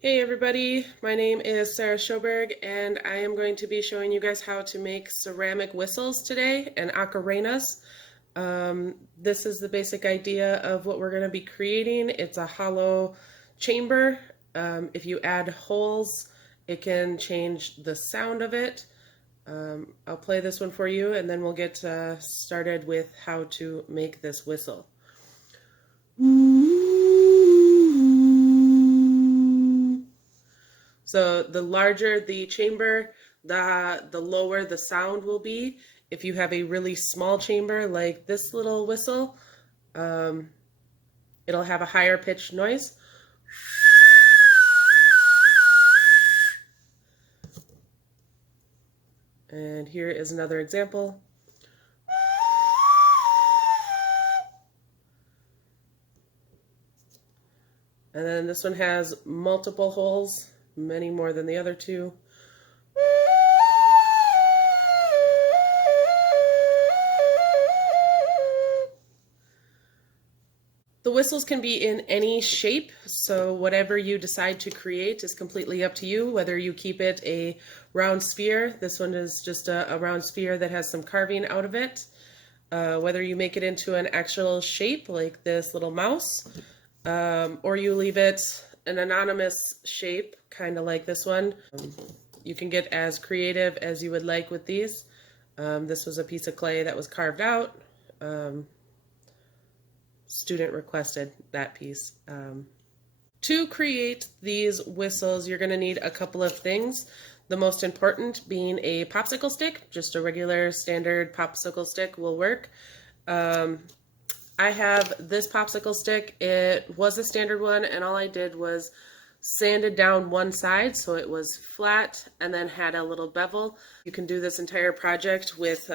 Hey everybody, my name is Sarah Schoberg and I am going to be showing you guys how to make ceramic whistles today and ocarenas. This is the basic idea of what we're going to be creating. It's a hollow chamber. If you add holes, it can change the sound of it. I'll play this one for you and then we'll get started with how to make this whistle. So the larger the chamber, the lower the sound will be. If you have a really small chamber like this little whistle, um, it'll have a higher pitched noise. And here is another example. And then this one has multiple holes, many more than the other two. The whistles can be in any shape, so whatever you decide to create is completely up to you, whether you keep it a round sphere. This one is just a round sphere that has some carving out of it. Whether you make it into an actual shape like this little mouse, or you leave it an anonymous shape, kind of like this one. You can get as creative as you would like with these. This was a piece of clay that was carved out. Student requested that piece. To create these whistles, you're going to need a couple of things. The most important being a popsicle stick. Just a regular standard popsicle stick will work. I have this popsicle stick. It was a standard one, and all I did was sanded down one side so it was flat and then had a little bevel. You can do this entire project with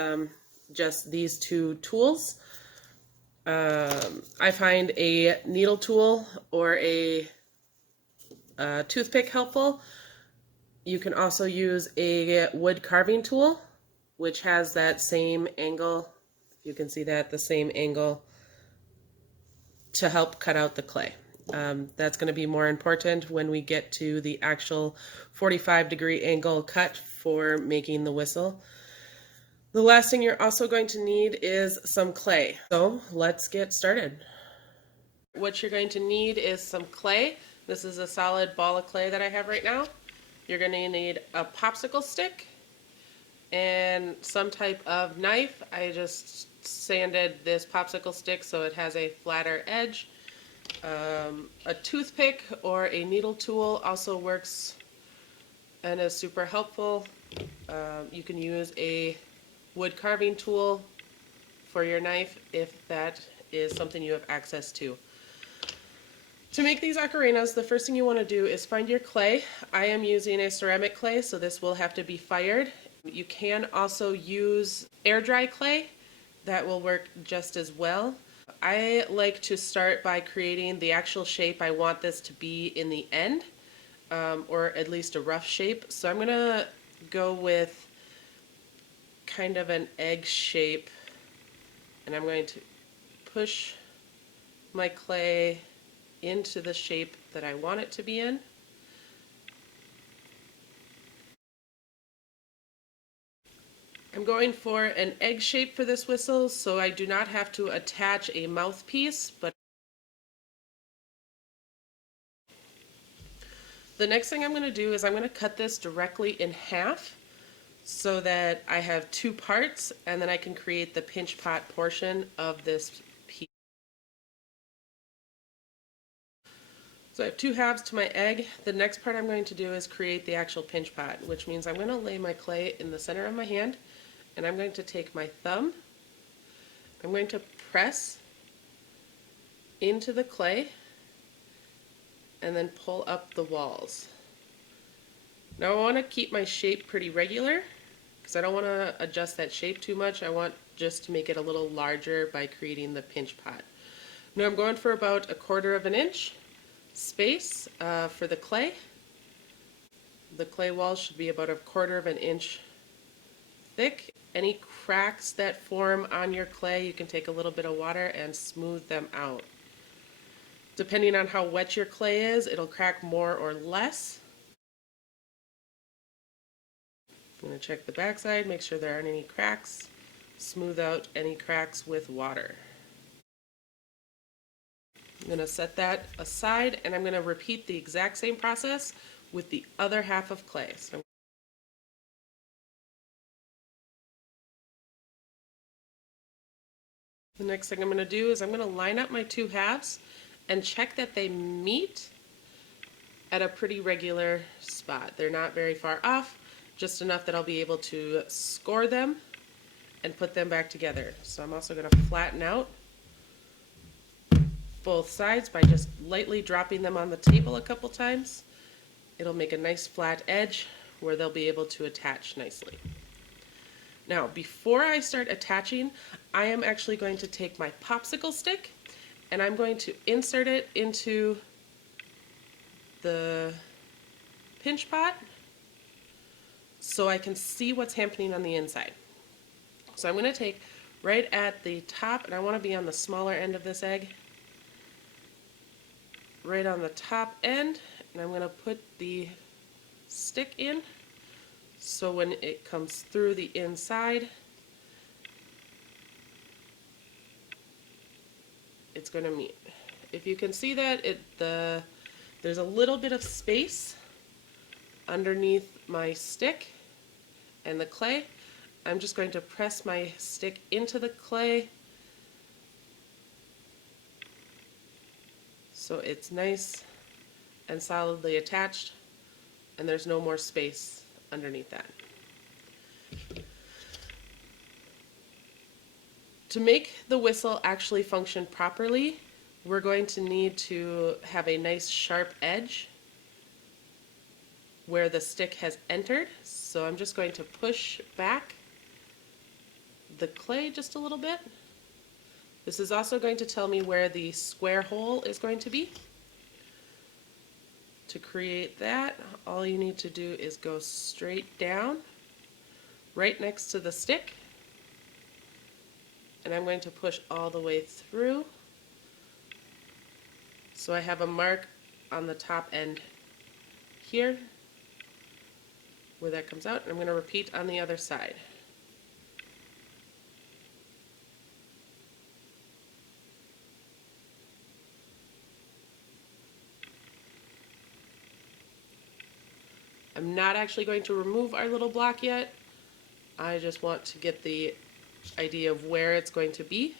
just these two tools. I find a needle tool or a toothpick helpful. You can also use a wood carving tool, which has that same angle. You can see that, the same angle to help cut out the clay. That's going to be more important when we get to the actual 45-degree angle cut for making the whistle. The last thing you're also going to need is some clay. So let's get started. What you're going to need is some clay. This is a solid ball of clay that I have right now. You're going to need a popsicle stick and some type of knife. I just sanded this popsicle stick so it has a flatter edge. A toothpick or a needle tool also works and is super helpful. You can use a wood carving tool for your knife if that is something you have access to. To make these ocarenas, the first thing you want to do is find your clay. I am using a ceramic clay, so this will have to be fired. You can also use air dry clay. That will work just as well. I like to start by creating the actual shape I want this to be in the end, or at least a rough shape. So I'm going to go with kind of an egg shape, and I'm going to push my clay into the shape that I want it to be in. I'm going for an egg shape for this whistle, so I do not have to attach a mouthpiece, but the next thing I'm going to do is I'm going to cut this directly in half so that I have two parts, and then I can create the pinch pot portion of this piece. So I have two halves to my egg. The next part I'm going to do is create the actual pinch pot, which means I'm going to lay my clay in the center of my hand, and I'm going to take my thumb. I'm going to press into the clay and then pull up the walls. Now I want to keep my shape pretty regular because I don't want to adjust that shape too much. I want just to make it a little larger by creating the pinch pot. Now I'm going for about 1/4 of an inch space for the clay. The clay walls should be about 1/4 of an inch thick. Any cracks that form on your clay, you can take a little bit of water and smooth them out. Depending on how wet your clay is, it'll crack more or less. I'm going to check the backside, make sure there aren't any cracks, smooth out any cracks with water. I'm going to set that aside, and I'm going to repeat the exact same process with the other half of clay. So the next thing I'm going to do is I'm going to line up my two halves and check that they meet at a pretty regular spot. They're not very far off, just enough that I'll be able to score them and put them back together. So I'm also going to flatten out both sides by just lightly dropping them on the table a couple times. It'll make a nice flat edge where they'll be able to attach nicely. Now, before I start attaching, I am actually going to take my popsicle stick and I'm going to insert it into the pinch pot so I can see what's happening on the inside. So I'm going to take right at the top, and I want to be on the smaller end of this egg, right on the top end, and I'm going to put the stick in so when it comes through the inside, it's going to meet. If you can see that, there's a little bit of space underneath my stick and the clay. I'm just going to press my stick into the clay so it's nice and solidly attached and there's no more space underneath that. To make the whistle actually function properly, we're going to need to have a nice sharp edge where the stick has entered. So I'm just going to push back the clay just a little bit. This is also going to tell me where the square hole is going to be. To create that, all you need to do is go straight down, right next to the stick, and I'm going to push all the way through. So I have a mark on the top end here where that comes out, and I'm going to repeat on the other side. I'm not actually going to remove our little block yet. I just want to get the idea of where it's going to be.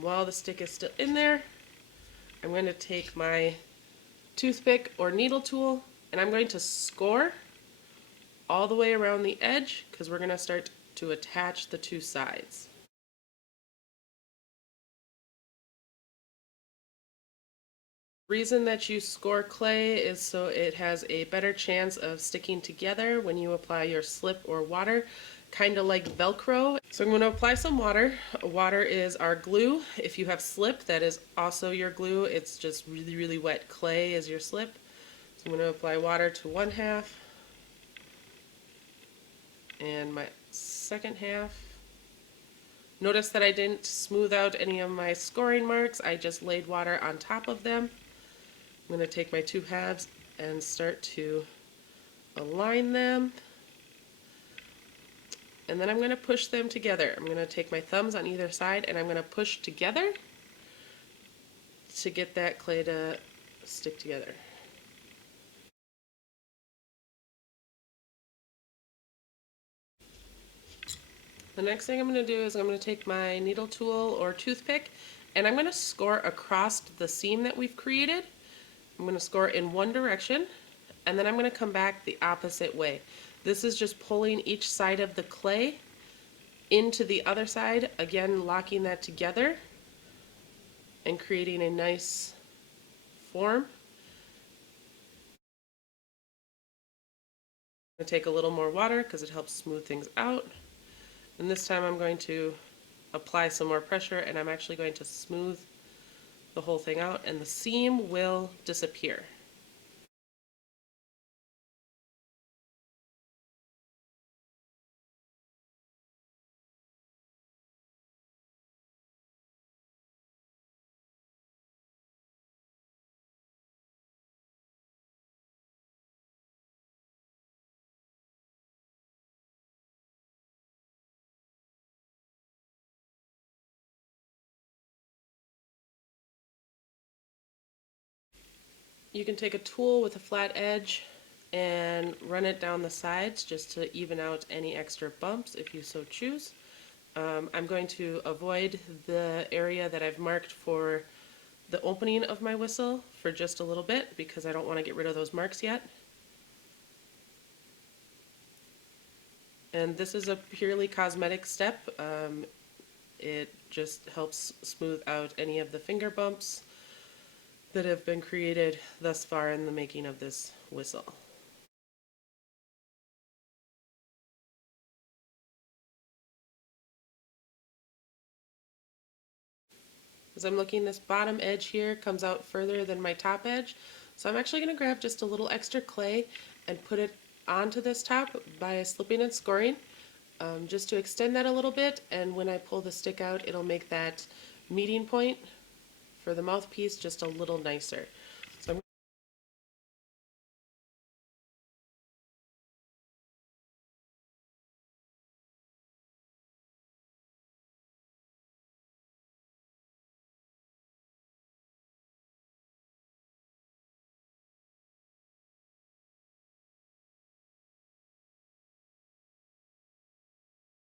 While the stick is still in there, I'm going to take my toothpick or needle tool and I'm going to score all the way around the edge because we're going to start to attach the two sides. The reason that you score clay is so it has a better chance of sticking together when you apply your slip or water, kind of like Velcro. So I'm going to apply some water. Water is our glue. If you have slip, that is also your glue. It's just really, really wet clay is your slip. So I'm going to apply water to one half and my second half. Notice that I didn't smooth out any of my scoring marks. I just laid water on top of them. I'm going to take my two halves and start to align them. And then I'm going to push them together. I'm going to take my thumbs on either side and I'm going to push together to get that clay to stick together. The next thing I'm going to do is I'm going to take my needle tool or toothpick and I'm going to score across the seam that we've created. I'm going to score in one direction and then I'm going to come back the opposite way. This is just pulling each side of the clay into the other side, again locking that together and creating a nice form. I'm going to take a little more water because it helps smooth things out. And this time I'm going to apply some more pressure and I'm actually going to smooth the whole thing out and the seam will disappear. you can take a tool with a flat edge and run it down the sides just to even out any extra bumps if you so choose. I'm going to avoid the area that I've marked for the opening of my whistle for just a little bit because I don't want to get rid of those marks yet. And this is a purely cosmetic step. It just helps smooth out any of the finger bumps that have been created thus far in the making of this whistle. As I'm looking, this bottom edge here comes out further than my top edge. So I'm actually going to grab just a little extra clay and put it onto this top by slipping and scoring, just to extend that a little bit, and when I pull the stick out, it'll make that meeting point for the mouthpiece just a little nicer.